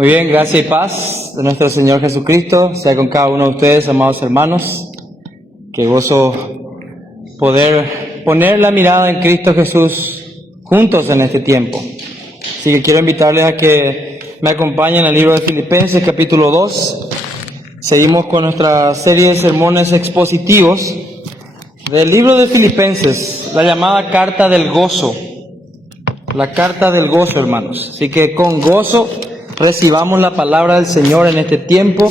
Muy bien, gracia y paz de nuestro Señor Jesucristo sea con cada uno de ustedes, amados hermanos. Qué gozo poder poner la mirada en Cristo Jesús juntos en este tiempo. Así que quiero invitarles a que me acompañen al libro de Filipenses, capítulo 2. Seguimos con nuestra serie de sermones expositivos del libro de Filipenses, la llamada Carta del Gozo. La Carta del Gozo, hermanos. Así que con gozo recibamos la palabra del Señor en este tiempo,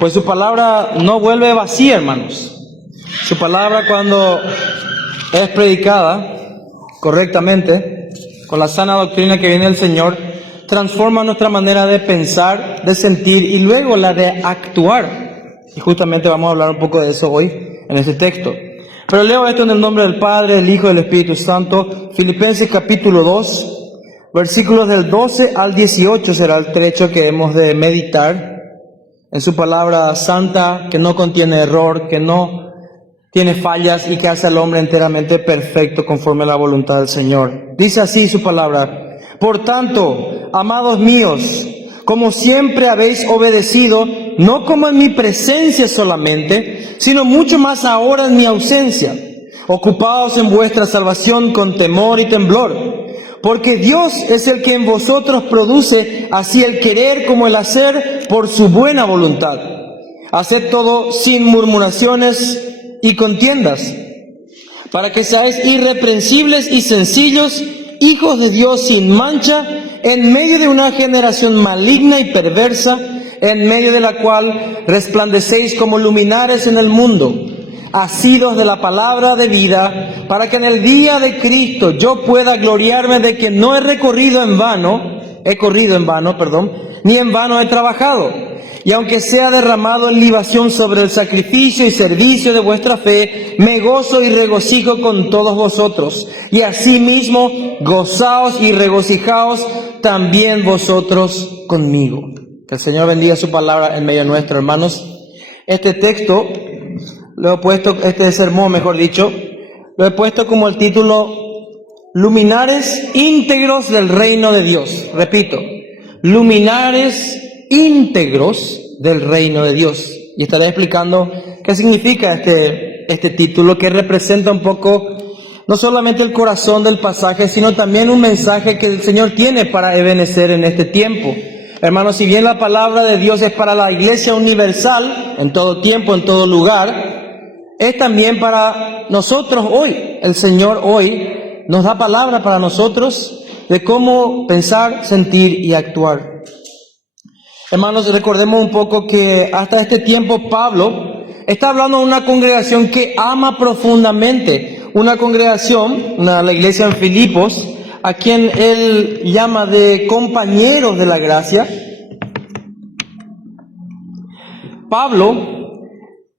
pues su palabra no vuelve vacía, hermanos. Su palabra, cuando es predicada correctamente, con la sana doctrina que viene del Señor, transforma nuestra manera de pensar, de sentir y luego la de actuar. Y justamente vamos a hablar un poco de eso hoy en este texto. Pero leo esto en el nombre del Padre, del Hijo y del Espíritu Santo. Filipenses capítulo 2. Versículos del 12 al 18 será el trecho que hemos de meditar en su palabra santa, que no contiene error, que no tiene fallas y que hace al hombre enteramente perfecto conforme a la voluntad del Señor. Dice así su palabra: Por tanto, amados míos, como siempre habéis obedecido, no como en mi presencia solamente, sino mucho más ahora en mi ausencia, ocupaos en vuestra salvación con temor y temblor. Porque Dios es el que en vosotros produce así el querer como el hacer por su buena voluntad. Haced todo sin murmuraciones y contiendas, para que seáis irreprensibles y sencillos, hijos de Dios sin mancha, en medio de una generación maligna y perversa, en medio de la cual resplandecéis como luminares en el mundo, asidos de la palabra de vida, para que en el día de Cristo yo pueda gloriarme de que no he corrido en vano, ni en vano he trabajado. Y aunque sea derramado en libación sobre el sacrificio y servicio de vuestra fe, me gozo y regocijo con todos vosotros. Y asimismo, gozaos y regocijaos también vosotros conmigo. Que el Señor bendiga su palabra en medio nuestro, hermanos. Este texto lo he puesto, este sermón mejor dicho, lo he puesto como el título: Luminares íntegros del reino de Dios. Repito, luminares íntegros del reino de Dios. Y estaré explicando qué significa este título, que representa un poco no solamente el corazón del pasaje, sino también un mensaje que el Señor tiene para Ebenecer en este tiempo. Hermanos, si bien la palabra de Dios es para la iglesia universal, en todo tiempo, en todo lugar, es también para nosotros hoy. El Señor hoy nos da palabra para nosotros de cómo pensar, sentir y actuar. Hermanos, recordemos un poco que hasta este tiempo Pablo está hablando a una congregación que ama profundamente, una congregación, la iglesia en Filipos, a quien él llama de compañeros de la gracia. Pablo,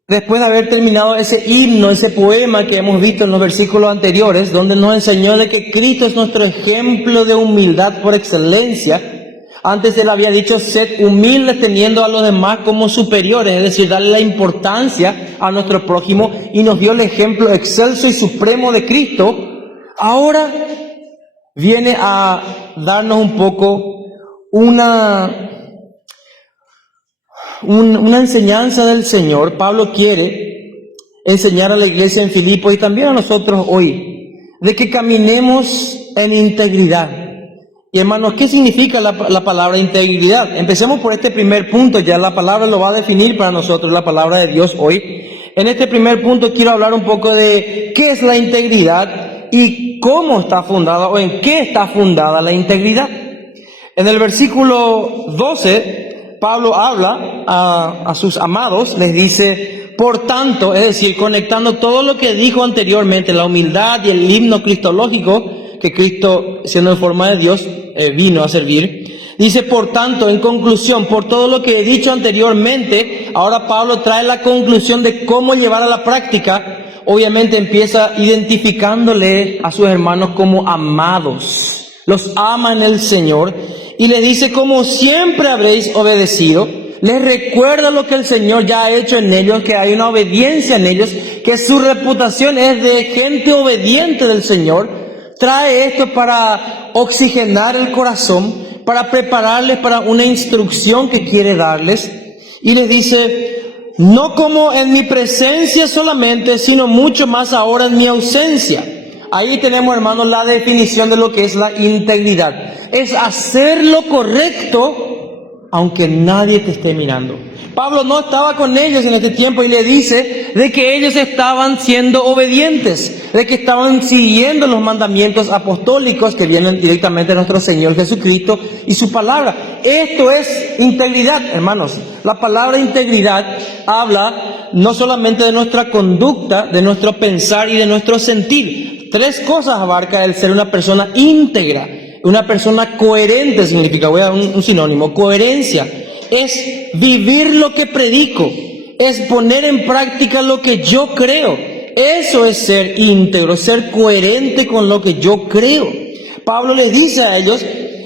después de haber terminado ese himno, ese poema que hemos visto en los versículos anteriores, donde nos enseñó de que Cristo es nuestro ejemplo de humildad por excelencia. Antes él había dicho: sed humildes teniendo a los demás como superiores, es decir, darle la importancia a nuestro prójimo, y nos dio el ejemplo excelso y supremo de Cristo. Ahora viene a darnos un poco una enseñanza del Señor. Pablo quiere enseñar a la iglesia en Filipos y también a nosotros hoy de que caminemos en integridad. Y hermanos, ¿qué significa la palabra integridad? Empecemos por este primer punto. Ya la palabra lo va a definir para nosotros, la palabra de Dios hoy. En este primer punto quiero hablar un poco de qué es la integridad y cómo está fundada, o en qué está fundada la integridad. En el versículo 12, Pablo habla a sus amados, les dice: por tanto, es decir, conectando todo lo que dijo anteriormente, la humildad y el himno cristológico, que Cristo, siendo en forma de Dios, vino a servir. Dice: por tanto, en conclusión, por todo lo que he dicho anteriormente, ahora Pablo trae la conclusión de cómo llevar a la práctica. Obviamente empieza identificándole a sus hermanos como amados. Los ama en el Señor y les dice: como siempre habréis obedecido. Les recuerda lo que el Señor ya ha hecho en ellos, que hay una obediencia en ellos, que su reputación es de gente obediente del Señor. Trae esto para oxigenar el corazón, para prepararles para una instrucción que quiere darles. Y les dice, no como en mi presencia solamente, sino mucho más ahora en mi ausencia. Ahí tenemos, hermanos, la definición de lo que es la integridad. Es hacer lo correcto aunque nadie te esté mirando. Pablo no estaba con ellos en este tiempo y le dice de que ellos estaban siendo obedientes, de que estaban siguiendo los mandamientos apostólicos que vienen directamente de nuestro Señor Jesucristo y su palabra. Esto es integridad, hermanos. La palabra integridad habla no solamente de nuestra conducta, de nuestro pensar y de nuestro sentir. 3 cosas abarca el ser una persona íntegra. Una persona coherente significa, voy a dar un sinónimo, coherencia. Es vivir lo que predico, es poner en práctica lo que yo creo. Eso es ser íntegro, ser coherente con lo que yo creo. Pablo les dice a ellos,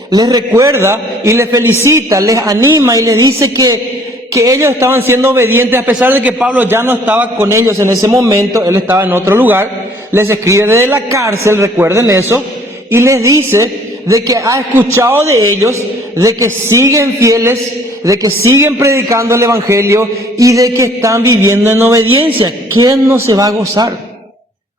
les recuerda y les felicita, les anima y les dice que ellos estaban siendo obedientes a pesar de que Pablo ya no estaba con ellos en ese momento, él estaba en otro lugar. Les escribe desde la cárcel, recuerden eso, y les dice de que ha escuchado de ellos, de que siguen fieles, de que siguen predicando el Evangelio y de que están viviendo en obediencia. ¿Quién no se va a gozar?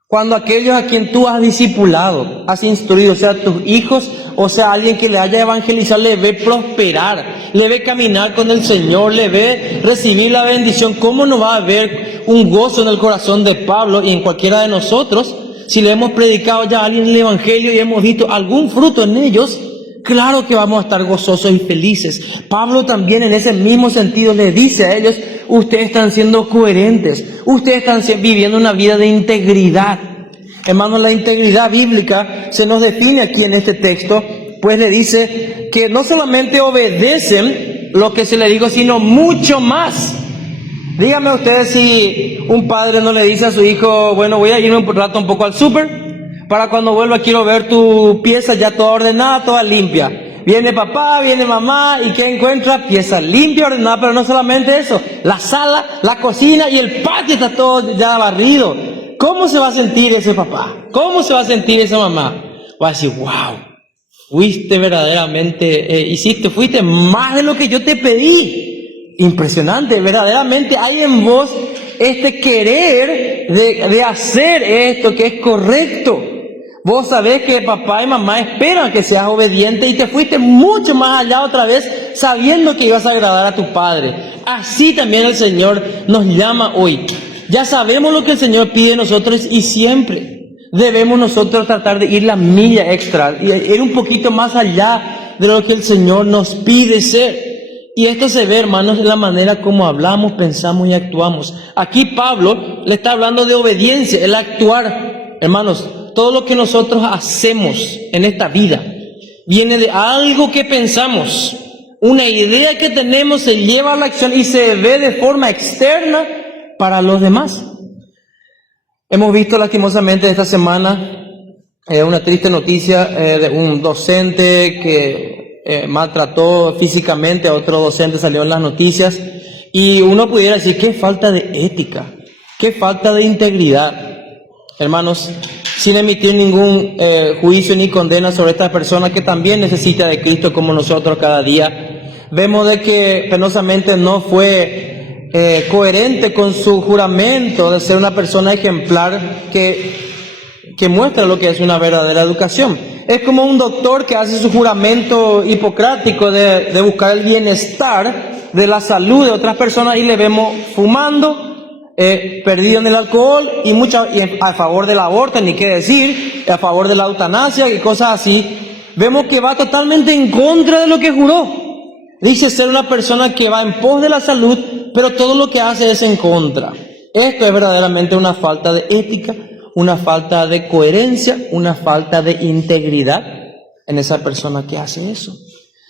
Cuando aquellos a quien tú has discipulado, has instruido, sea tus hijos o sea alguien que le haya evangelizado, le ve prosperar, le ve caminar con el Señor, le ve recibir la bendición. ¿Cómo no va a haber un gozo en el corazón de Pablo y en cualquiera de nosotros? Si le hemos predicado ya a alguien el Evangelio y hemos visto algún fruto en ellos, claro que vamos a estar gozosos y felices. Pablo también en ese mismo sentido le dice a ellos, ustedes están siendo coherentes, ustedes están viviendo una vida de integridad. Hermanos, la integridad bíblica se nos define aquí en este texto, pues le dice que no solamente obedecen lo que se le dijo, sino mucho más. Díganme ustedes si un padre no le dice a su hijo, bueno, voy a ir un rato un poco al súper, para cuando vuelva quiero ver tu pieza ya toda ordenada, toda limpia. Viene papá, viene mamá, ¿y qué encuentra? Pieza limpia, ordenada, pero no solamente eso, la sala, la cocina y el patio está todo ya barrido. ¿Cómo se va a sentir ese papá? ¿Cómo se va a sentir esa mamá? Va a decir, wow, fuiste verdaderamente, fuiste más de lo que yo te pedí. Impresionante, verdaderamente hay en vos este querer de hacer esto que es correcto. Vos sabés que papá y mamá esperan que seas obediente y te fuiste mucho más allá otra vez sabiendo que ibas a agradar a tu padre. Así también el Señor nos llama hoy. Ya sabemos lo que el Señor pide de nosotros y siempre debemos nosotros tratar de ir la milla extra y ir un poquito más allá de lo que el Señor nos pide ser. Y esto se ve, hermanos, en la manera como hablamos, pensamos y actuamos. Aquí Pablo le está hablando de obediencia, el actuar. Hermanos, todo lo que nosotros hacemos en esta vida viene de algo que pensamos. Una idea que tenemos se lleva a la acción y se ve de forma externa para los demás. Hemos visto lastimosamente esta semana una triste noticia de un docente que maltrató físicamente a otro docente, salió en las noticias, y uno pudiera decir, qué falta de ética, qué falta de integridad. Hermanos, sin emitir ningún juicio ni condena sobre esta persona que también necesita de Cristo como nosotros cada día, vemos de que penosamente no fue coherente con su juramento de ser una persona ejemplar que muestra lo que es una verdadera educación. Es como un doctor que hace su juramento hipocrático de buscar el bienestar de la salud de otras personas y le vemos fumando, perdido en el alcohol y a favor del aborto, ni qué decir, a favor de la eutanasia y cosas así. Vemos que va totalmente en contra de lo que juró. Dice ser una persona que va en pos de la salud, pero todo lo que hace es en contra. Esto es verdaderamente una falta de ética, una falta de coherencia, una falta de integridad en esa persona que hace eso.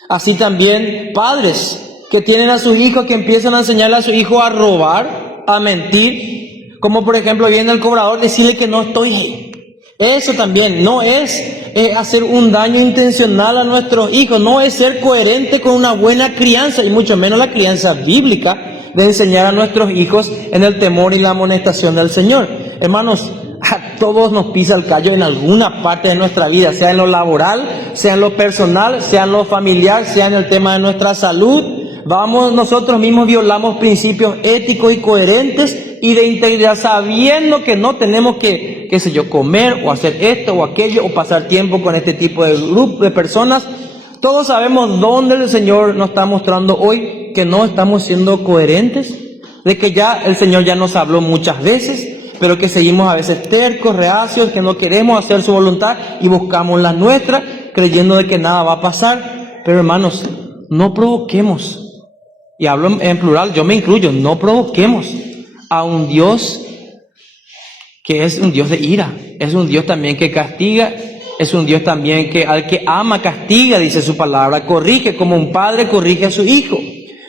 Así también padres que tienen a sus hijos que empiezan a enseñarle a su hijo a robar, a mentir, como por ejemplo viene el cobrador decirle que no estoy ahí. Eso también no es hacer un daño intencional a nuestros hijos, no es ser coherente con una buena crianza y mucho menos la crianza bíblica de enseñar a nuestros hijos en el temor y la amonestación del Señor. Hermanos, a todos nos pisa el callo en alguna parte de nuestra vida, sea en lo laboral, sea en lo personal, sea en lo familiar, sea en el tema de nuestra salud. Nosotros mismos violamos principios éticos y coherentes y de integridad, sabiendo que no tenemos que, qué sé yo, comer o hacer esto o aquello o pasar tiempo con este tipo de grupo de personas. Todos sabemos dónde el Señor nos está mostrando hoy que no estamos siendo coherentes, de que ya el Señor ya nos habló muchas veces, pero que seguimos a veces tercos, reacios, que no queremos hacer su voluntad y buscamos la nuestra, creyendo de que nada va a pasar. Pero hermanos, no provoquemos, y hablo en plural, yo me incluyo, no provoquemos a un Dios que es un Dios de ira, es un Dios también que castiga, es un Dios también que al que ama castiga, dice su palabra, corrige como un padre corrige a su hijo.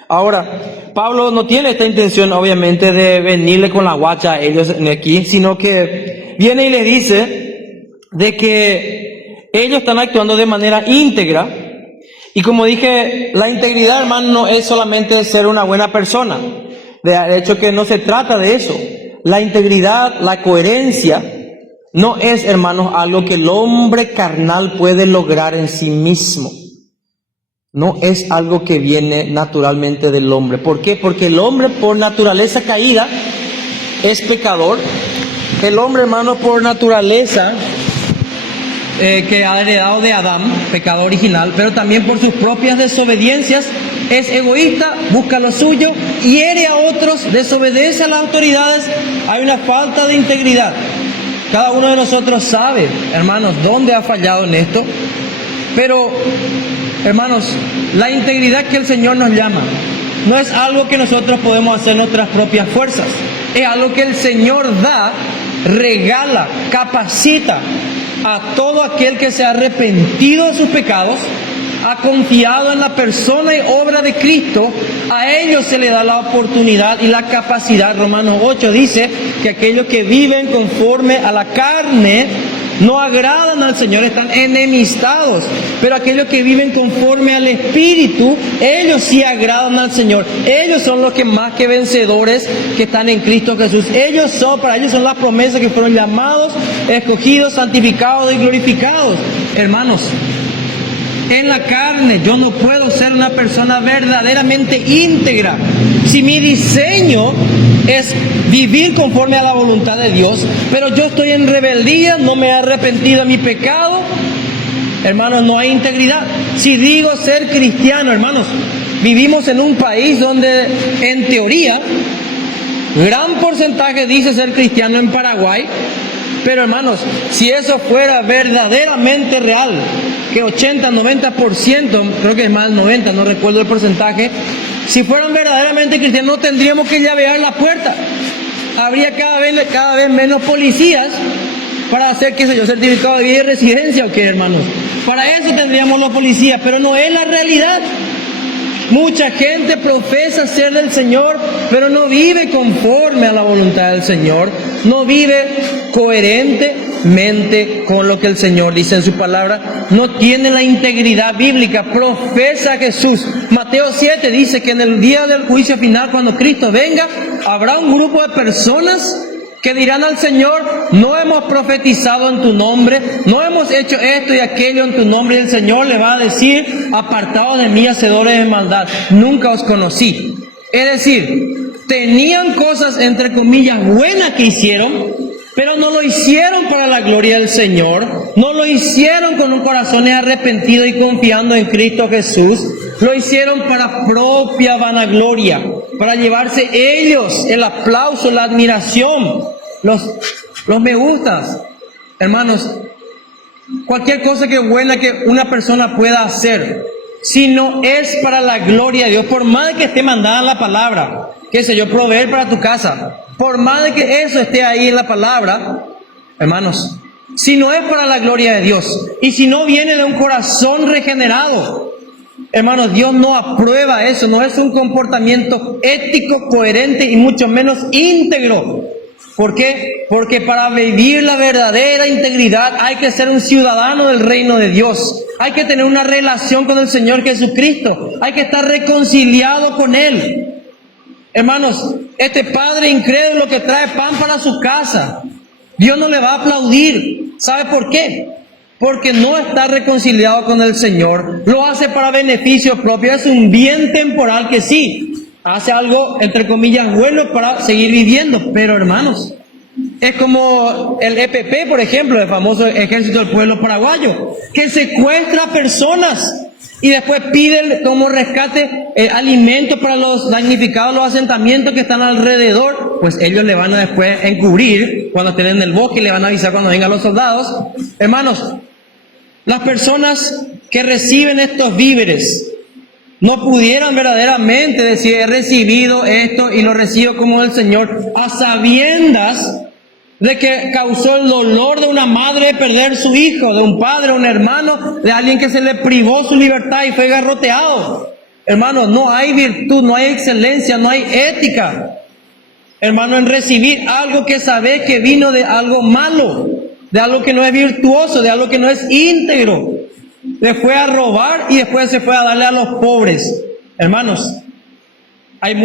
Ahora, Pablo no tiene esta intención obviamente de venirle con la guacha a ellos aquí, sino que viene y les dice de que ellos están actuando de manera íntegra. Y como dije, la integridad, hermano, no es solamente ser una buena persona. De hecho que no se trata de eso. La integridad, la coherencia, no es, hermanos, algo que el hombre carnal puede lograr en sí mismo. No es algo que viene naturalmente del hombre. ¿Por qué? Porque el hombre por naturaleza caída es pecador. El hombre, hermano, por naturaleza que ha heredado de Adán, pecado original, pero también por sus propias desobediencias, es egoísta, busca lo suyo, hiere a otros, desobedece a las autoridades. Hay una falta de integridad. Cada uno de nosotros sabe, hermanos, dónde ha fallado en esto. Pero, hermanos, la integridad que el Señor nos llama no es algo que nosotros podemos hacer en nuestras propias fuerzas. Es algo que el Señor da, regala, capacita a todo aquel que se ha arrepentido de sus pecados, ha confiado en la persona y obra de Cristo. A ellos se le da la oportunidad y la capacidad. Romanos 8 dice que aquellos que viven conforme a la carne no agradan al Señor, están enemistados. Pero aquellos que viven conforme al Espíritu, ellos sí agradan al Señor. Ellos son los que más que vencedores que están en Cristo Jesús. Para ellos son las promesas que fueron llamados, escogidos, santificados y glorificados. Hermanos, en la carne yo no puedo ser una persona verdaderamente íntegra. Si mi diseño es vivir conforme a la voluntad de Dios, pero yo estoy en rebeldía, no me he arrepentido de mi pecado, hermanos, no hay integridad. Si digo ser cristiano, hermanos, vivimos en un país donde en teoría gran porcentaje dice ser cristiano en Paraguay. Pero hermanos, si eso fuera verdaderamente real, que 80, 90%, creo que es más 90, no recuerdo el porcentaje, si fueran verdaderamente cristianos no tendríamos que llavear la puerta. Habría cada vez menos policías para hacer, qué sé yo, certificado de vida y residencia o qué, hermanos. Para eso tendríamos los policías, pero no es la realidad. Mucha gente profesa ser del Señor, pero no vive conforme a la voluntad del Señor, no vive coherentemente con lo que el Señor dice en su palabra, no tiene la integridad bíblica, profesa a Jesús. Mateo 7 dice que en el día del juicio final, cuando Cristo venga, habrá un grupo de personas que dirán al Señor: no hemos profetizado en tu nombre, no hemos hecho esto y aquello en tu nombre. Y el Señor le va a decir: apartados de mí, hacedores de maldad, nunca os conocí. Es decir, tenían cosas entre comillas buenas que hicieron, pero no lo hicieron para la gloria del Señor, no lo hicieron con un corazón arrepentido y confiando en Cristo Jesús, lo hicieron para propia vanagloria, para llevarse ellos el aplauso, la admiración, los me gustas. Hermanos, cualquier cosa que buena que una persona pueda hacer, si no es para la gloria de Dios, por más de que esté mandada la palabra, qué sé yo, proveer para tu casa, por más de que eso esté ahí en la palabra, hermanos, si no es para la gloria de Dios y si no viene de un corazón regenerado, hermanos, Dios no aprueba eso. No es un comportamiento ético, coherente y mucho menos íntegro. ¿Por qué? Porque para vivir la verdadera integridad hay que ser un ciudadano del reino de Dios. Hay que tener una relación con el Señor Jesucristo. Hay que estar reconciliado con Él. Hermanos, este padre incrédulo que trae pan para su casa, Dios no le va a aplaudir. ¿Sabe por qué? Porque no está reconciliado con el Señor. Lo hace para beneficio propio. Es un bien temporal que sí, hace algo, entre comillas, bueno para seguir viviendo. Pero hermanos, es como el EPP, por ejemplo, el famoso Ejército del Pueblo Paraguayo, que secuestra personas y después pide como rescate alimentos para los damnificados, los asentamientos que están alrededor. Pues ellos le van a después encubrir cuando estén en el bosque y le van a avisar cuando vengan los soldados. Hermanos, las personas que reciben estos víveres no pudieran verdaderamente decir: he recibido esto y lo recibo como del Señor, a sabiendas de que causó el dolor de una madre de perder su hijo, de un padre, un hermano, de alguien que se le privó su libertad y fue garroteado. Hermanos, no hay virtud, no hay excelencia, no hay ética, hermano, en recibir algo que sabe que vino de algo malo, de algo que no es virtuoso, de algo que no es íntegro. Le fue a robar y después se fue a darle a los pobres. Hermanos, hay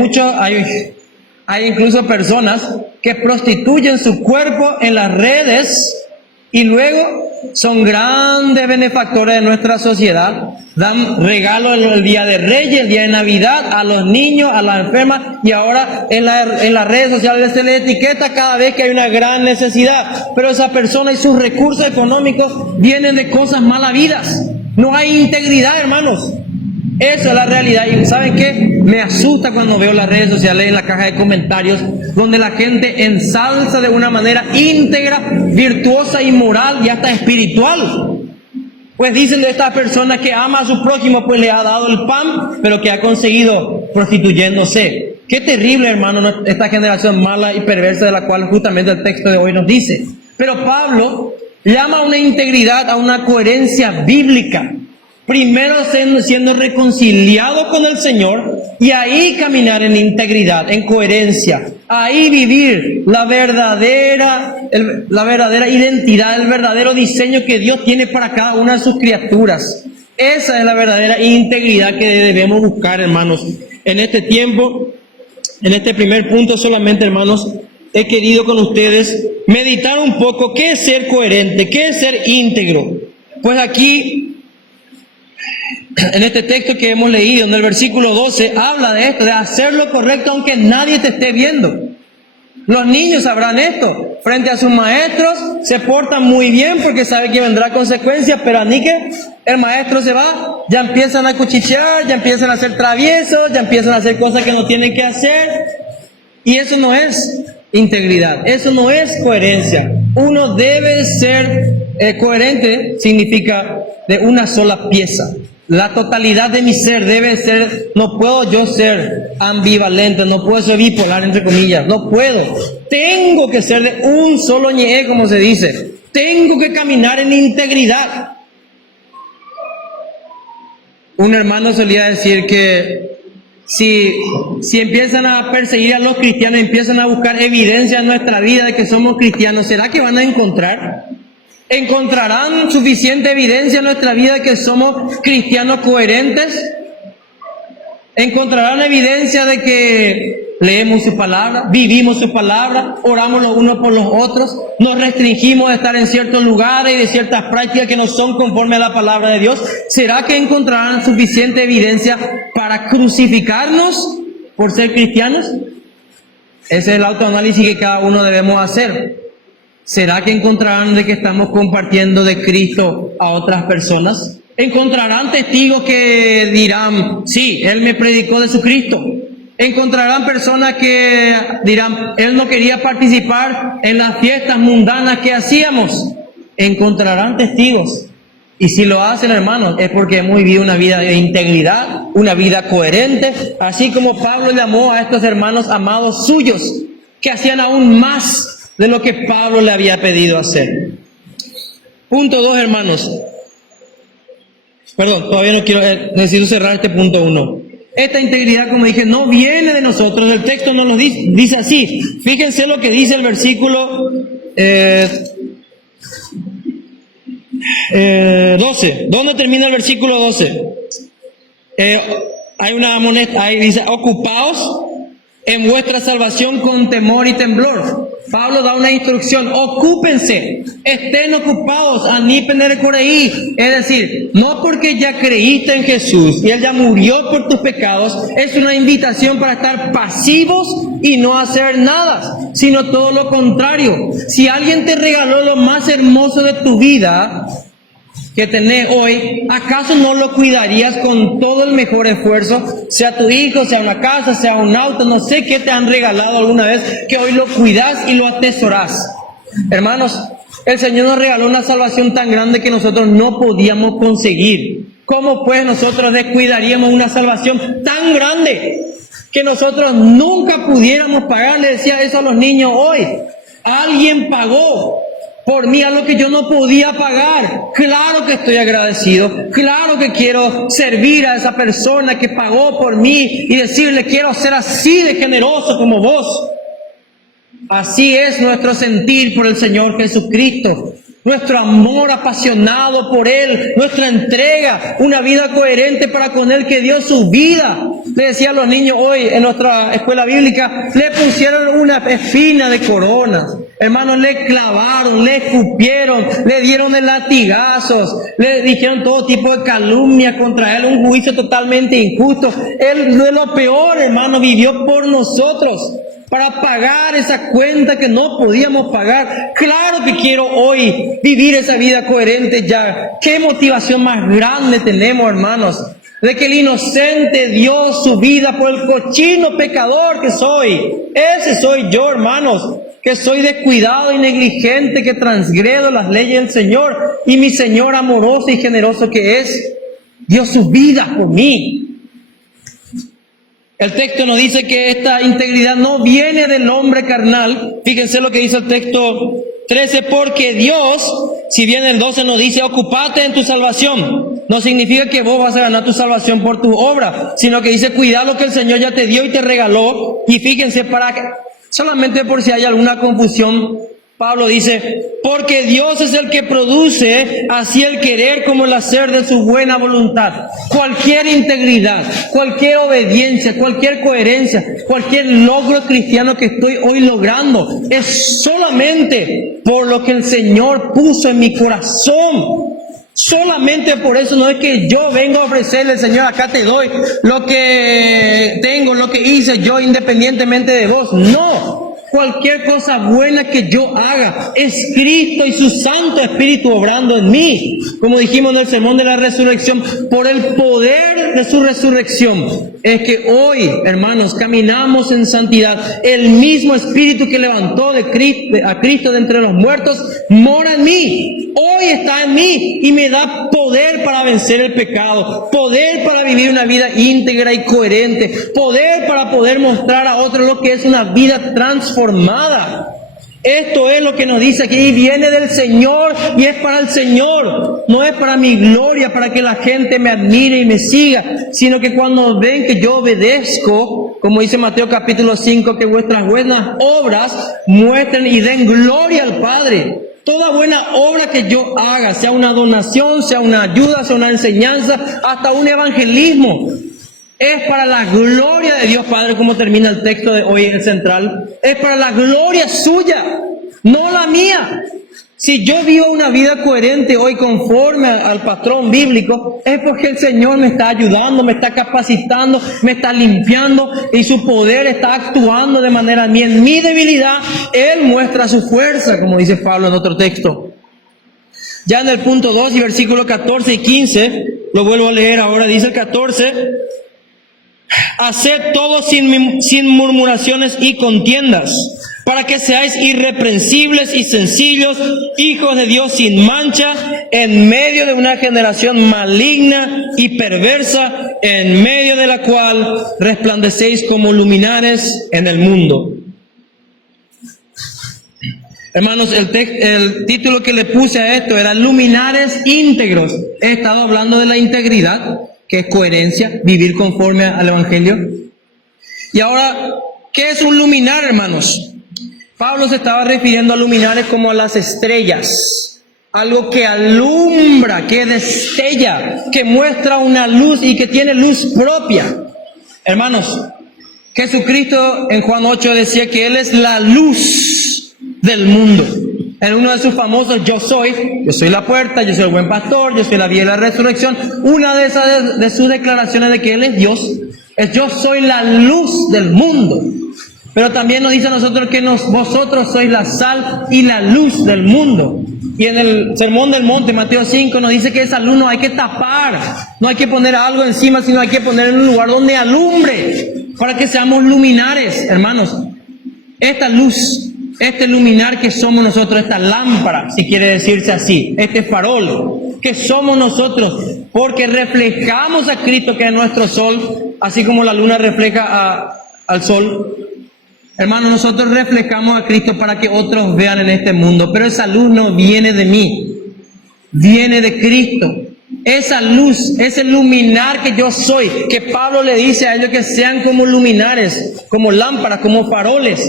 incluso personas que prostituyen su cuerpo en las redes y luego son grandes benefactores de nuestra sociedad. Dan regalos el día de Reyes, el día de Navidad, a los niños, a las enfermas, y ahora en las redes sociales se les etiqueta cada vez que hay una gran necesidad. Pero esa persona y sus recursos económicos vienen de cosas mal habidas. No hay integridad, hermanos. Eso es la realidad. Y ¿saben qué? Me asusta cuando veo las redes sociales, en la caja de comentarios, donde la gente ensalza de una manera íntegra, virtuosa y moral y hasta espiritual. Pues dicen de esta persona que ama a su prójimo, pues le ha dado el pan, pero que ha conseguido prostituyéndose. Qué terrible, hermano, esta generación mala y perversa de la cual justamente el texto de hoy nos dice. Pero Pablo llama a una integridad, a una coherencia bíblica. Primero siendo reconciliado con el Señor, y ahí caminar en integridad, en coherencia. Ahí vivir la verdadera identidad, el verdadero diseño que Dios tiene para cada una de sus criaturas. Esa es la verdadera integridad que debemos buscar, hermanos. En este tiempo, en este primer punto solamente, hermanos, he querido con ustedes meditar un poco qué es ser coherente, qué es ser íntegro. Pues aquí, en este texto que hemos leído, en el versículo 12, habla de esto, de hacer lo correcto aunque nadie te esté viendo. Los niños sabrán esto. Frente a sus maestros se portan muy bien porque saben que vendrá consecuencias, pero a ni que el maestro se va, ya empiezan a cuchichear, ya empiezan a ser traviesos, ya empiezan a hacer cosas que no tienen que hacer. Y eso no es integridad, eso no es coherencia. Uno debe ser coherente, significa de una sola pieza. La totalidad de mi ser debe ser, no puedo yo ser ambivalente, no puedo ser bipolar, entre comillas, no puedo. Tengo que ser de un solo ñe, como se dice. Tengo que caminar en integridad. Un hermano solía decir que si empiezan a perseguir a los cristianos, empiezan a buscar evidencia en nuestra vida de que somos cristianos, ¿será que van a encontrar? ¿Encontrarán suficiente evidencia en nuestra vida de que somos cristianos coherentes? ¿Encontrarán evidencia de que leemos su palabra, vivimos su palabra, oramos los unos por los otros, nos restringimos de estar en ciertos lugares y de ciertas prácticas que no son conforme a la palabra de Dios? ¿Será que encontrarán suficiente evidencia para crucificarnos por ser cristianos? Ese es el autoanálisis que cada uno debemos hacer. ¿Será que encontrarán de que estamos compartiendo de Cristo a otras personas? ¿Encontrarán testigos que dirán, sí, Él me predicó de su Cristo? ¿Encontrarán personas que dirán, Él no quería participar en las fiestas mundanas que hacíamos? ¿Encontrarán testigos? Y si lo hacen, hermanos, es porque hemos vivido una vida de integridad, una vida coherente, así como Pablo llamó a estos hermanos amados suyos, que hacían aún más de lo que Pablo le había pedido hacer. Punto 2, hermanos. Perdón, todavía no quiero, necesito cerrar este punto 1. Esta integridad, como dije, no viene de nosotros, el texto no lo dice así. Fíjense lo que dice el versículo 12. ¿Dónde termina el versículo 12? Hay una moneda, ahí dice, ocupaos en vuestra salvación con temor y temblor. Pablo da una instrucción: ocúpense, estén ocupados, anípenere por ahí. Es decir, no porque ya creíste en Jesús y Él ya murió por tus pecados, es una invitación para estar pasivos y no hacer nada, sino todo lo contrario. Si alguien te regaló lo más hermoso de tu vida que tenés hoy, ¿acaso no lo cuidarías con todo el mejor esfuerzo? Sea tu hijo, sea una casa, sea un auto, no sé qué te han regalado alguna vez, que hoy lo cuidas y lo atesorás. Hermanos, el Señor nos regaló una salvación tan grande que nosotros no podíamos conseguir. ¿Cómo pues nosotros descuidaríamos una salvación tan grande que nosotros nunca pudiéramos pagar? Le decía eso a los niños hoy. Alguien pagó por mí a lo que yo no podía pagar. Claro que estoy agradecido, claro que quiero servir a esa persona que pagó por mí y decirle: quiero ser así de generoso como vos. Así es nuestro sentir por el Señor Jesucristo, nuestro amor apasionado por Él, nuestra entrega, una vida coherente para con Él, que dio su vida. Le decía a los niños hoy en nuestra escuela bíblica, le pusieron una espina de coronas. Hermanos, le clavaron, le escupieron, le dieron de latigazos, le dijeron todo tipo de calumnia contra Él, un juicio totalmente injusto. Él, de lo peor, hermano, vivió por nosotros, para pagar esa cuenta que no podíamos pagar. Claro que quiero hoy vivir esa vida coherente ya. ¿Qué motivación más grande tenemos, hermanos? De que el inocente dio su vida por el cochino pecador que soy. Ese soy yo, hermanos, que soy descuidado y negligente, que transgredo las leyes del Señor. Y mi Señor amoroso y generoso que es, dio su vida por mí. El texto nos dice que esta integridad no viene del hombre carnal. Fíjense lo que dice el texto 13, porque Dios, si bien el 12 nos dice: ocupate en tu salvación, no significa que vos vas a ganar tu salvación por tu obra, sino que dice: cuidá lo que el Señor ya te dio y te regaló. Y fíjense, solamente por si hay alguna confusión, Pablo dice: porque Dios es el que produce así el querer como el hacer de su buena voluntad. Cualquier integridad, cualquier obediencia, cualquier coherencia, cualquier logro cristiano que estoy hoy logrando, es solamente por lo que el Señor puso en mi corazón. Solamente por eso. No es que yo vengo a ofrecerle: Señor, acá te doy lo que tengo, lo que hice yo independientemente de vos. No. Cualquier cosa buena que yo haga, es Cristo y su Santo Espíritu obrando en mí. Como dijimos en el sermón de la resurrección, por el poder de su resurrección es que hoy, hermanos, caminamos en santidad. El mismo Espíritu que levantó a Cristo de entre los muertos mora en mí. Hoy está en mí y me da poder para vencer el pecado, poder para vivir una vida íntegra y coherente, poder para poder mostrar a otros lo que es una vida transformada. Esto es lo que nos dice aquí, y viene del Señor y es para el Señor. No es para mi gloria, para que la gente me admire y me siga, sino que cuando ven que yo obedezco, como dice Mateo capítulo 5, que vuestras buenas obras muestren y den gloria al Padre. Toda buena obra que yo haga, sea una donación, sea una ayuda, sea una enseñanza, hasta un evangelismo, es para la gloria de Dios Padre, como termina el texto de hoy, el central. Es para la gloria suya, no la mía. Si yo vivo una vida coherente hoy conforme al patrón bíblico, es porque el Señor me está ayudando, me está capacitando, me está limpiando y su poder está actuando de manera mía. En mi debilidad, Él muestra su fuerza, como dice Pablo en otro texto. Ya en el punto 2 y versículos 14 y 15, lo vuelvo a leer ahora, dice el 14: haced todo sin murmuraciones y contiendas, para que seáis irreprensibles y sencillos, hijos de Dios sin mancha, en medio de una generación maligna y perversa, en medio de la cual resplandecéis como luminares en el mundo. Hermanos, el título que le puse a esto era luminares íntegros. He estado hablando de la integridad, que es coherencia, vivir conforme al Evangelio. Y ahora, ¿qué es un luminar, hermanos? Pablo se estaba refiriendo a luminares como a las estrellas, algo que alumbra, que destella, que muestra una luz y que tiene luz propia. Hermanos, Jesucristo en Juan 8 decía que Él es la luz del mundo. En uno de sus famosos yo soy la puerta, yo soy el buen pastor, yo soy la vía y la resurrección. Una de esas de sus declaraciones de que Él es Dios es yo soy la luz del mundo. Pero también nos dice a nosotros que vosotros sois la sal y la luz del mundo. Y en el Sermón del Monte, Mateo 5, nos dice que esa luz no hay que tapar, no hay que poner algo encima, sino hay que poner en un lugar donde alumbre, para que seamos luminares, hermanos. Esta luz, este luminar que somos nosotros, esta lámpara, si quiere decirse así, este farol que somos nosotros, porque reflejamos a Cristo que es nuestro sol, así como la luna refleja al sol. Hermanos, nosotros reflejamos a Cristo para que otros vean en este mundo, pero esa luz no viene de mí, viene de Cristo. Esa luz, ese luminar que yo soy, que Pablo le dice a ellos que sean como luminares, como lámparas, como faroles,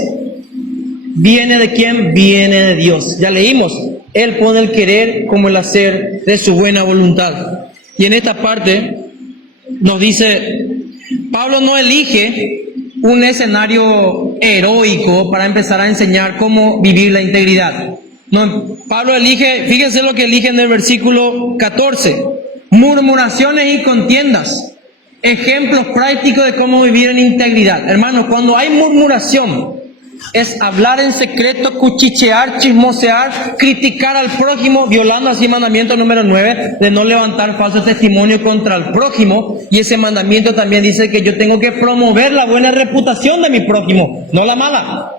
¿viene de quién? Viene de Dios. Ya leímos, Él pone el querer como el hacer de su buena voluntad. Y en esta parte nos dice, Pablo no elige un escenario heroico para empezar a enseñar cómo vivir la integridad. No, Pablo elige, fíjense lo que elige en el versículo 14, murmuraciones y contiendas, ejemplos prácticos de cómo vivir en integridad. Hermanos, cuando hay murmuración, es hablar en secreto, cuchichear, chismosear, criticar al prójimo, violando así el mandamiento número 9 de no levantar falso testimonio contra el prójimo. Y ese mandamiento también dice que yo tengo que promover la buena reputación de mi prójimo, no la mala.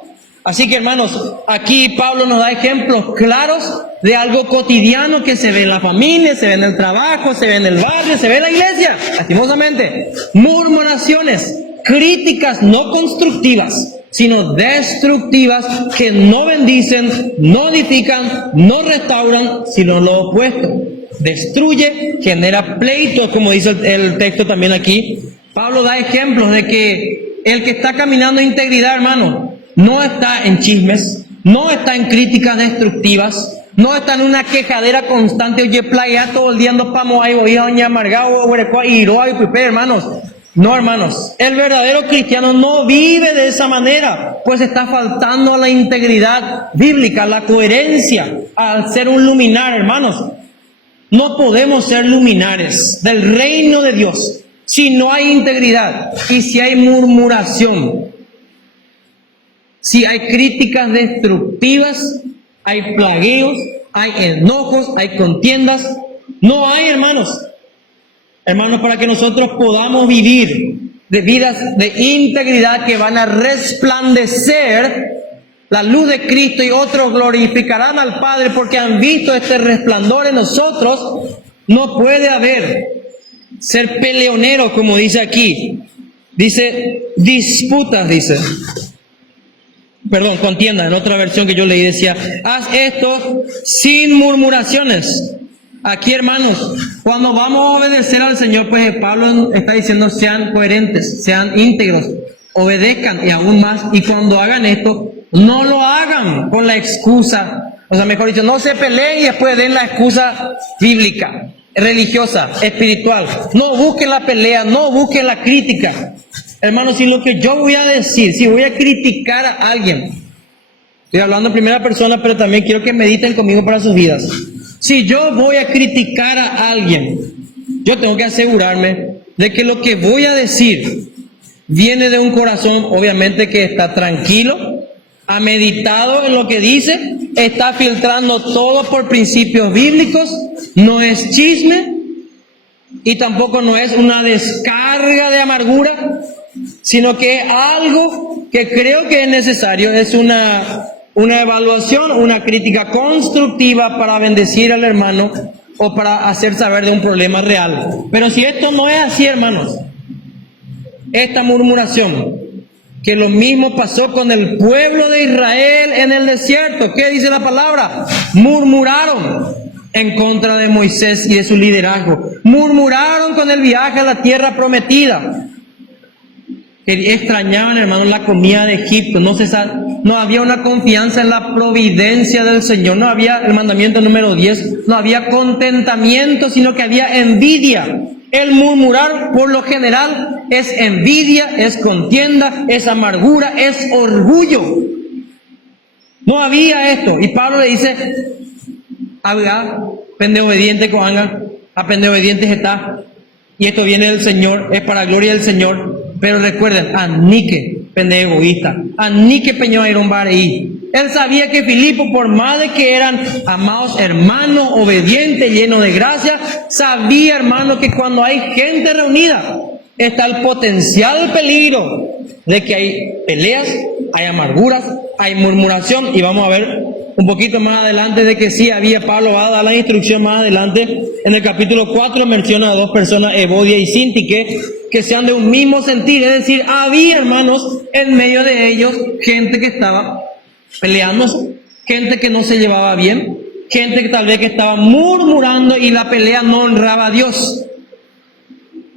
Así que, hermanos, aquí Pablo nos da ejemplos claros de algo cotidiano que se ve en la familia, se ve en el trabajo, se ve en el barrio, se ve en la iglesia, lastimosamente. Murmuraciones, críticas no constructivas, sino destructivas, que no bendicen, no edifican, no restauran, sino lo opuesto. Destruye, genera pleitos, como dice el texto también aquí. Pablo da ejemplos de que el que está caminando en integridad, hermano, no está en chismes, no está en críticas destructivas, no está en una quejadera constante, oye, playa todo el día ando pamo ahí, oye, doña amargado, hermanos. No, hermanos, el verdadero cristiano no vive de esa manera, pues está faltando a la integridad bíblica, la coherencia, al ser un luminar, hermanos. No podemos ser luminares del reino de Dios si no hay integridad y si hay murmuración, si hay críticas destructivas, hay plagueos, hay enojos, hay contiendas. No hay, hermanos. Hermanos, para que nosotros podamos vivir de vidas de integridad que van a resplandecer la luz de Cristo, y otros glorificarán al Padre porque han visto este resplandor en nosotros, no puede haber ser peleonero, como dice aquí. Dice disputas, dice. Perdón, contienda. En otra versión que yo leí decía, haz esto sin murmuraciones. Aquí, hermanos, cuando vamos a obedecer al Señor, pues Pablo está diciendo sean coherentes, sean íntegros, obedezcan y aún más. Y cuando hagan esto, no lo hagan con la excusa, o sea, mejor dicho, no se peleen y después den la excusa bíblica, religiosa, espiritual. No busquen la pelea, no busquen la crítica. Hermanos, si lo que yo voy a decir, si voy a criticar a alguien, estoy hablando en primera persona, pero también quiero que mediten conmigo para sus vidas. Si yo voy a criticar a alguien, yo tengo que asegurarme de que lo que voy a decir viene de un corazón, obviamente, que está tranquilo, ha meditado en lo que dice, está filtrando todo por principios bíblicos, no es chisme y tampoco no es una descarga de amargura, sino que es algo que creo que es necesario, es una evaluación, una crítica constructiva para bendecir al hermano o para hacer saber de un problema real. Pero si esto no es así, hermanos, esta murmuración, que lo mismo pasó con el pueblo de Israel en el desierto. ¿Qué dice la palabra? Murmuraron en contra de Moisés y de su liderazgo. Murmuraron con el viaje a la tierra prometida. Que extrañaban, hermanos, la comida de Egipto. No había una confianza en la providencia del Señor. No había el mandamiento número 10. No había contentamiento, sino que había envidia. El murmurar, por lo general, es envidia, es contienda, es amargura, es orgullo. No había esto. Y Pablo le dice, aprende obediente coanga, aprende obediente está. Y esto viene del Señor, es para gloria del Señor. Pero recuerden, anique pende egoísta, anique peñó iron bareí. Él sabía que Filipo, por más de que eran amados hermanos, obedientes, llenos de gracia, sabía, hermano, que cuando hay gente reunida, está el potencial peligro de que hay peleas, hay amarguras, hay murmuración, y vamos a ver un poquito más adelante de que sí había. Pablo va a dar la instrucción más adelante. En el capítulo 4 menciona a dos personas, Evodia y Síntique, que sean de un mismo sentir, es decir, había, hermanos, en medio de ellos gente que estaba peleándose, gente que no se llevaba bien, gente que tal vez que estaba murmurando, y la pelea no honraba a Dios.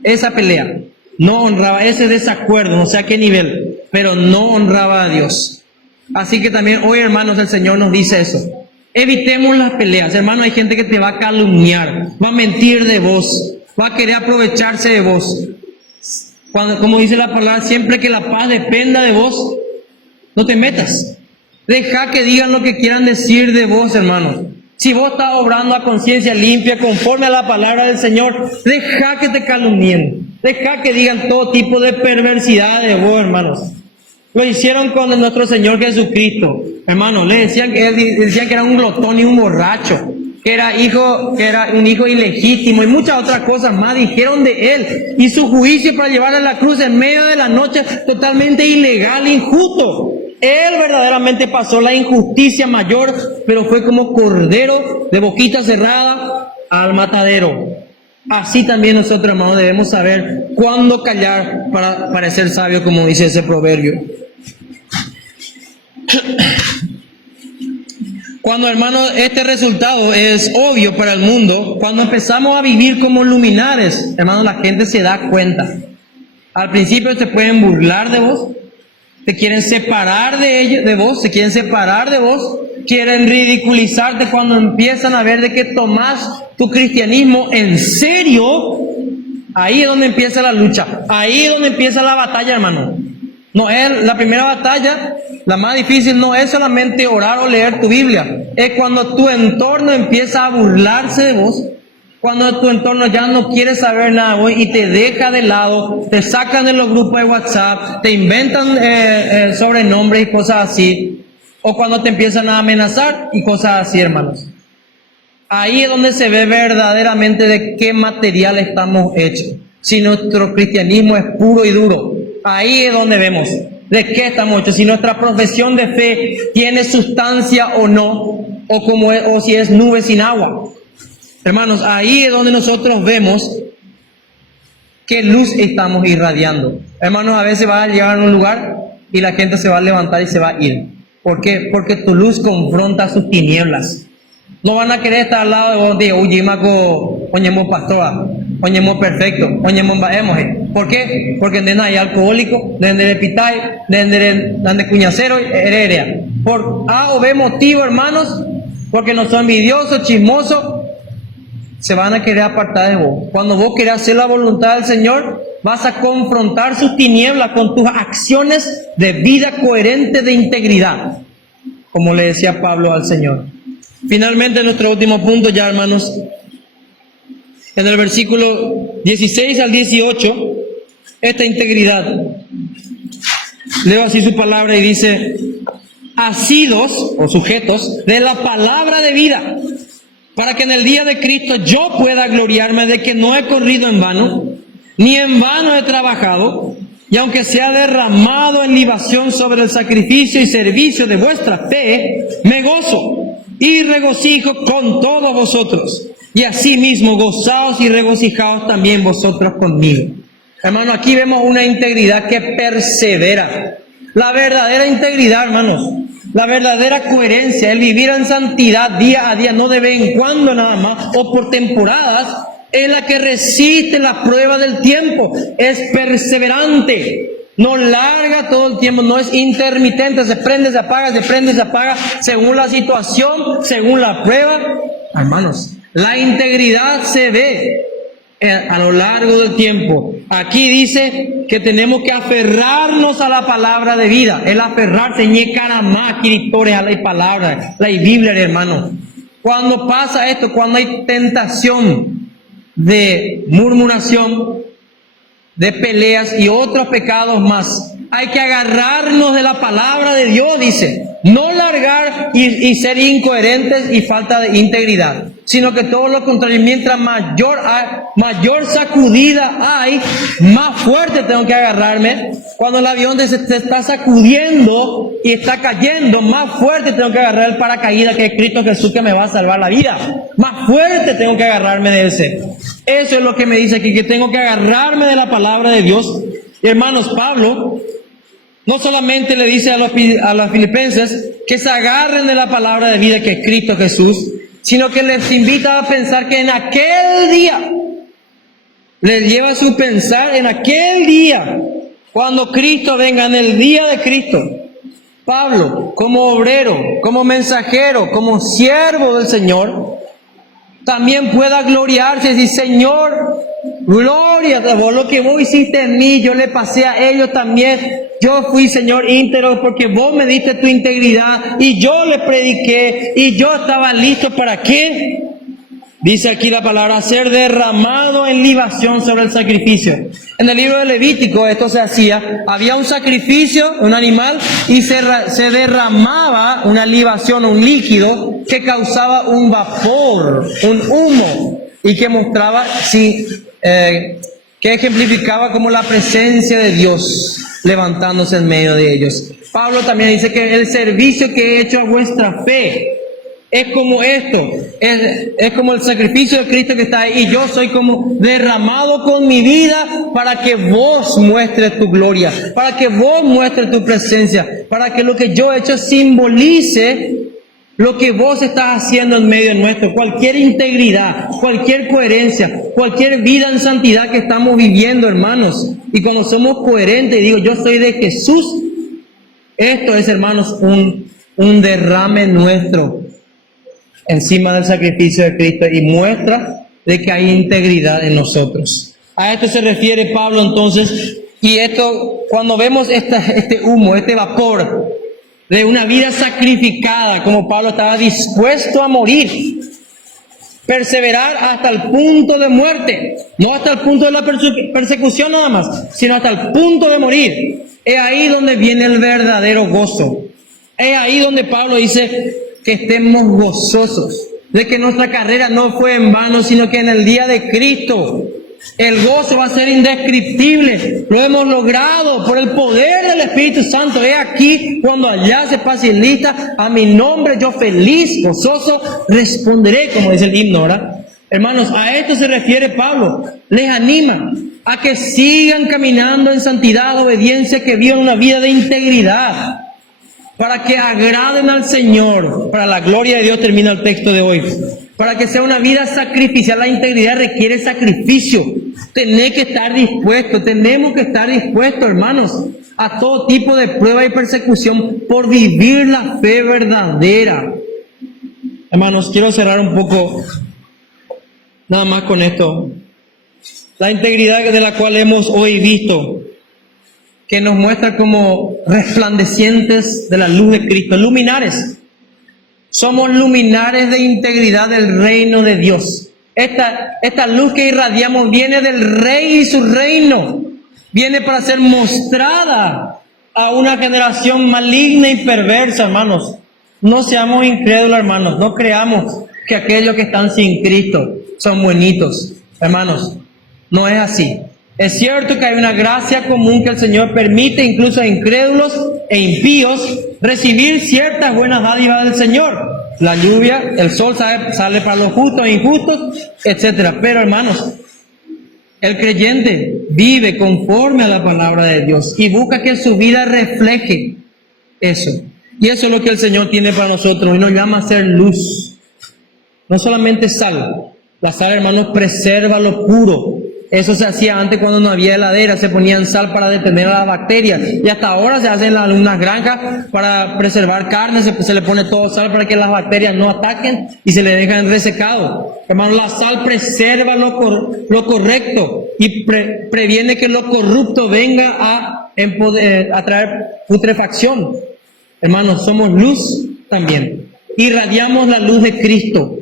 Esa pelea no honraba, ese desacuerdo, no sé a qué nivel, pero no honraba a Dios. Así que también hoy, hermanos, el Señor nos dice eso. Evitemos las peleas. Hermano, hay gente que te va a calumniar, va a mentir de vos, va a querer aprovecharse de vos. Cuando, como dice la palabra, siempre que la paz dependa de vos, no te metas. Deja que digan lo que quieran decir de vos, hermanos. Si vos estás obrando a conciencia limpia, conforme a la palabra del Señor, deja que te calumnien. Deja que digan todo tipo de perversidad de vos, hermanos. Lo hicieron con nuestro Señor Jesucristo. Hermanos, le decían que era un glotón y un borracho, que era un hijo ilegítimo y muchas otras cosas más dijeron de él. Y su juicio para llevarle a la cruz en medio de la noche, totalmente ilegal, injusto. Él verdaderamente pasó la injusticia mayor, pero fue como cordero de boquita cerrada al matadero. Así también nosotros, hermanos, debemos saber cuándo callar para parecer sabio, como dice ese proverbio. Cuando, hermanos, este resultado es obvio para el mundo, cuando empezamos a vivir como luminares, hermanos, la gente se da cuenta. Al principio se pueden burlar de vos, te quieren separar de ellos, de vos, se quieren separar de vos, quieren ridiculizarte cuando empiezan a ver de que tomás tu cristianismo en serio. Ahí es donde empieza la lucha, ahí es donde empieza la batalla, hermano. No es la primera batalla, la más difícil no es solamente orar o leer tu Biblia, es cuando tu entorno empieza a burlarse de vos, cuando tu entorno ya no quiere saber nada de vos y te deja de lado, te sacan de los grupos de WhatsApp, te inventan sobrenombres y cosas así, o cuando te empiezan a amenazar y cosas así, hermanos. Ahí es donde se ve verdaderamente de qué material estamos hechos, si nuestro cristianismo es puro y duro. Ahí es donde vemos de qué estamos hechos, si nuestra profesión de fe tiene sustancia o no, o si es nube sin agua. Hermanos, ahí es donde nosotros vemos qué luz estamos irradiando. Hermanos, a veces vas a llegar a un lugar y la gente se va a levantar y se va a ir. ¿Por qué? Porque tu luz confronta sus tinieblas. No van a querer estar al lado de vos, digo, oye, maco, oñemos pastora, oñemos perfecto, oñemos baemos. ¿Por qué? Porque no hay alcohólico, no hay pitay, no hay cuñacero, heredia. Por A o B motivo, hermanos, porque no son envidiosos, chismosos, se van a querer apartar de vos. Cuando vos querés hacer la voluntad del Señor, vas a confrontar sus tinieblas con tus acciones de vida coherente, de integridad, como le decía Pablo al Señor. Finalmente, nuestro último punto ya, hermanos, en el versículo 16 al 18, esta integridad. Leo así su palabra y dice: asidos o sujetos de la palabra de vida, para que en el día de Cristo yo pueda gloriarme de que no he corrido en vano, ni en vano he trabajado, y aunque sea derramado en libación sobre el sacrificio y servicio de vuestra fe, me gozo y regocijo con todos vosotros, y asimismo gozaos y regocijaos también vosotros conmigo. Hermano, aquí vemos una integridad que persevera. La verdadera integridad, hermanos, la verdadera coherencia, el vivir en santidad día a día, no de vez en cuando nada más, o por temporadas, es la que resiste la prueba del tiempo, es perseverante, no larga todo el tiempo, no es intermitente, se prende, se apaga, se prende, se apaga, según la situación, según la prueba. Hermanos, la integridad se ve a lo largo del tiempo. Aquí dice que tenemos que aferrarnos a la palabra de vida. El aferrarse, ñecaramá, quiriptores, a la palabra, la Biblia, hermano. Cuando pasa esto, cuando hay tentación de murmuración, de peleas y otros pecados más, hay que agarrarnos de la palabra de Dios, dice. No largar y ser incoherentes y falta de integridad, sino que todo lo contrario. Mientras mayor sacudida hay, más fuerte tengo que agarrarme. Cuando el avión se está sacudiendo y está cayendo, más fuerte tengo que agarrar el paracaídas, que es Cristo Jesús, que me va a salvar la vida. Más fuerte tengo que agarrarme de ese. Eso es lo que me dice aquí, que tengo que agarrarme de la palabra de Dios. Y hermanos, Pablo no solamente le dice a los filipenses que se agarren de la palabra de vida, que es Cristo Jesús, sino que les invita a pensar que en aquel día, les lleva a su pensar en aquel día, cuando Cristo venga, en el día de Cristo. Pablo, como obrero, como mensajero, como siervo del Señor, también pueda gloriarse y decir: Señor, gloria a vos, lo que vos hiciste en mí, yo le pasé a ellos también. Yo fui, Señor, íntegro porque vos me diste tu integridad y yo le prediqué y yo estaba listo. ¿Para qué? Dice aquí la palabra: ser derramado en libación sobre el sacrificio. En el libro de Levítico esto se hacía. Había un sacrificio, un animal, y se derramaba una libación, un líquido que causaba un vapor, un humo, y que mostraba, que ejemplificaba como la presencia de Dios levantándose en medio de ellos. Pablo también dice que el servicio que he hecho a vuestra fe es como esto, es como el sacrificio de Cristo que está ahí, y yo soy como derramado con mi vida para que vos muestres tu gloria, para que vos muestres tu presencia, para que lo que yo he hecho simbolice lo que vos estás haciendo en medio nuestro. Cualquier integridad, cualquier coherencia, cualquier vida en santidad que estamos viviendo, hermanos, y cuando somos coherentes y digo yo soy de Jesús, esto es, hermanos, un derrame nuestro encima del sacrificio de Cristo, y muestra de que hay integridad en nosotros. A esto se refiere Pablo entonces, y esto, cuando vemos este humo, este vapor de una vida sacrificada, como Pablo estaba dispuesto a morir, perseverar hasta el punto de muerte, no hasta el punto de la persecución nada más, sino hasta el punto de morir. Es ahí donde viene el verdadero gozo. Es ahí donde Pablo dice que estemos gozosos, de que nuestra carrera no fue en vano, sino que en el día de Cristo el gozo va a ser indescriptible. Lo hemos logrado por el poder del Espíritu Santo. He aquí, cuando allá se pase lista, a mi nombre yo feliz, gozoso, responderé, como dice el himno, ¿verdad? Hermanos, a esto se refiere Pablo. Les anima a que sigan caminando en santidad, obediencia, que vivan una vida de integridad, para que agraden al Señor. Para la gloria de Dios termina el texto de hoy. Para que sea una vida sacrificial. La integridad requiere sacrificio. Tenés que estar dispuesto, tenemos que estar dispuestos, hermanos, a todo tipo de prueba y persecución por vivir la fe verdadera. Hermanos, quiero cerrar un poco nada más con esto. La integridad de la cual hemos hoy visto, que nos muestra como resplandecientes de la luz de Cristo, luminares. Somos luminares de integridad del reino de Dios. Esta luz que irradiamos viene del Rey y su reino. Viene para ser mostrada a una generación maligna y perversa, hermanos. No seamos incrédulos, hermanos. No creamos que aquellos que están sin Cristo son buenitos. Hermanos, no es así. Es cierto que hay una gracia común que el Señor permite incluso a incrédulos e impíos recibir ciertas buenas dádivas del Señor. La lluvia, el sol sale para los justos e injustos, etc. Pero, hermanos, el creyente vive conforme a la palabra de Dios y busca que su vida refleje eso. Y eso es lo que el Señor tiene para nosotros y nos llama a ser luz. No solamente sal. La sal, hermanos, preserva lo puro. Eso se hacía antes cuando no había heladera, se ponían sal para detener a las bacterias. Y hasta ahora se hacen en algunas granjas para preservar carne, se le pone todo sal para que las bacterias no ataquen y se le dejan resecado. Hermano, la sal preserva lo correcto y previene que lo corrupto venga a traer putrefacción. Hermanos, somos luz también. Irradiamos la luz de Cristo.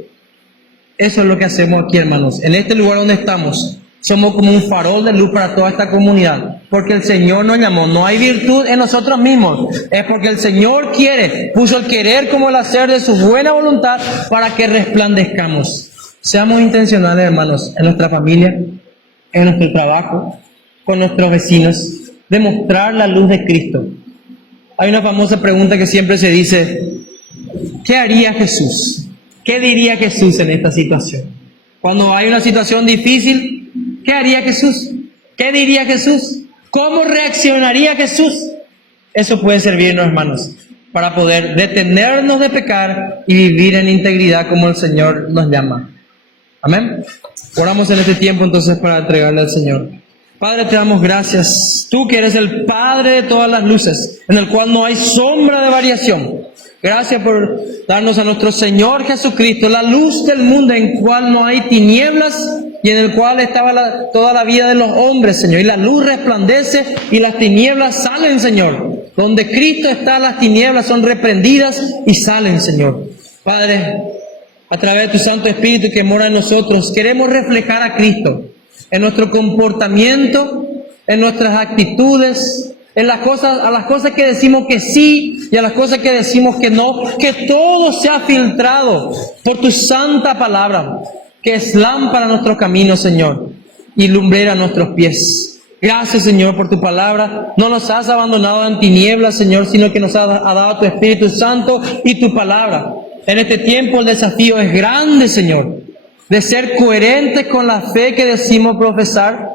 Eso es lo que hacemos aquí, hermanos. En este lugar donde estamos, somos como un farol de luz para toda esta comunidad. Porque el Señor nos llamó. No hay virtud en nosotros mismos. Es porque el Señor quiere. Puso el querer como el hacer de su buena voluntad para que resplandezcamos. Seamos intencionales, hermanos, en nuestra familia, en nuestro trabajo, con nuestros vecinos. Demostrar la luz de Cristo. Hay una famosa pregunta que siempre se dice: ¿qué haría Jesús? ¿Qué diría Jesús en esta situación? Cuando hay una situación difícil, ¿qué haría Jesús? ¿Qué diría Jesús? ¿Cómo reaccionaría Jesús? Eso puede servirnos, hermanos, para poder detenernos de pecar y vivir en integridad como el Señor nos llama. Amén. Oramos en este tiempo entonces para entregarle al Señor. Padre, te damos gracias. Tú que eres el Padre de todas las luces, en el cual no hay sombra de variación. Gracias por darnos a nuestro Señor Jesucristo, la luz del mundo, en el cual no hay tinieblas y en el cual estaba toda la vida de los hombres, Señor. Y la luz resplandece y las tinieblas salen, Señor. Donde Cristo está, las tinieblas son reprendidas y salen, Señor. Padre, a través de tu Santo Espíritu que mora en nosotros, queremos reflejar a Cristo en nuestro comportamiento, en nuestras actitudes, en las cosas, a las cosas que decimos que sí y a las cosas que decimos que no, que todo sea filtrado por tu santa palabra, que es lámpara a nuestro camino, Señor, y lumbrera a nuestros pies. Gracias, Señor, por tu palabra. No nos has abandonado en tinieblas, Señor, sino que nos ha dado tu Espíritu Santo y tu palabra. En este tiempo el desafío es grande, Señor, de ser coherentes con la fe que decimos profesar,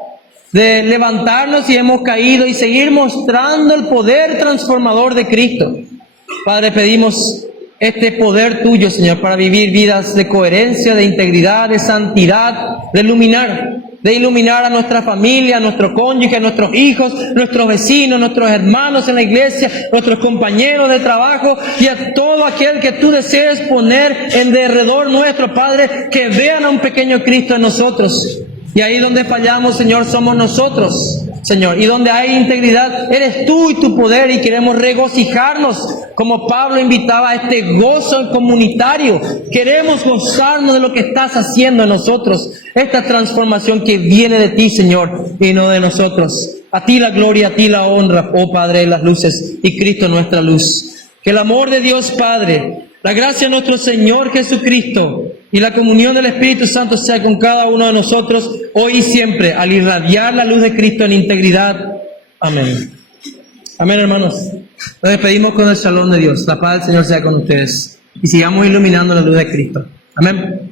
de levantarnos si hemos caído y seguir mostrando el poder transformador de Cristo. Padre, pedimos este poder tuyo, Señor, para vivir vidas de coherencia, de integridad, de santidad, de iluminar a nuestra familia, a nuestro cónyuge, a nuestros hijos, nuestros vecinos, nuestros hermanos en la iglesia, nuestros compañeros de trabajo y a todo aquel que tú desees poner en derredor nuestro, Padre, que vean a un pequeño Cristo en nosotros. Y ahí donde fallamos, Señor, somos nosotros, Señor. Y donde hay integridad, eres tú y tu poder, y queremos regocijarnos, como Pablo invitaba a este gozo comunitario. Queremos gozarnos de lo que estás haciendo en nosotros, esta transformación que viene de ti, Señor, y no de nosotros. A ti la gloria, a ti la honra, oh Padre de las luces, y Cristo nuestra luz. Que el amor de Dios Padre, la gracia de nuestro Señor Jesucristo y la comunión del Espíritu Santo sea con cada uno de nosotros hoy y siempre, al irradiar la luz de Cristo en integridad. Amén. Amén, hermanos. Nos despedimos con el shalom de Dios. La paz del Señor sea con ustedes y sigamos iluminando la luz de Cristo. Amén.